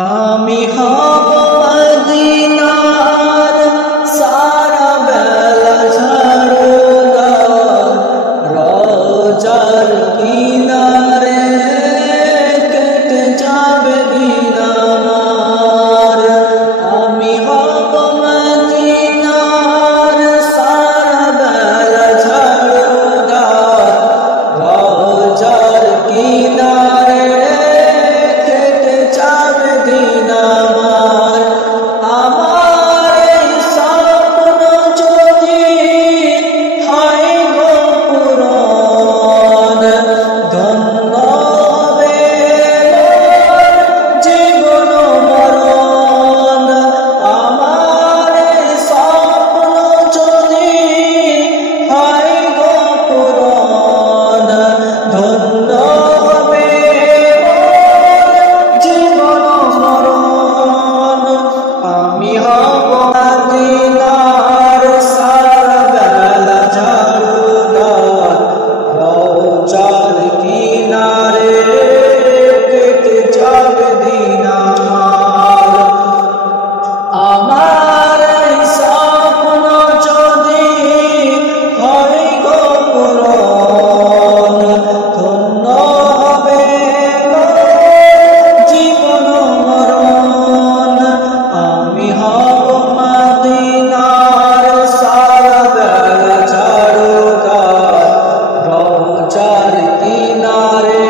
আমি হব মদিনার সারা বেলা ঝাড়ুদার, রোজার কিনারে কেটে যাবে দিন আমার। আমি হব মদিনার সারা বেলা ঝাড়ুদার, রোজার কিনারে কেটে যাবে দিন আমার। আমার এই স্বপ্ন যদি হয় গো পূরণ, ধন্য হবে জীবন মরণ। আমার এই স্বপ্ন যদি হয় গো পূরণ, ধন্য হবে জীবন মরণ। আমি হব মদিনার সারা বেলা ঝাড়ুদার, রোজার কিনারে কেটে যাবে দিন আমার। আমার এই স্বপ্ন যদি হয় গো পূরণ, ধন্য হবে জীবন মরণ। আমি হব মদিনার সারা বেলা ঝাড়ুদার, রোজার কিনারে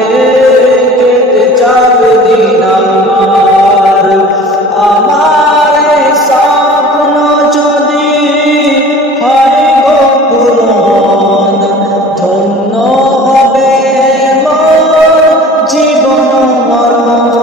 কেটে যাবে দিন আমার। আমার এই স্বপ্ন যদি হয় গো পূরণ, ধন্য হবে জীবন মরণ।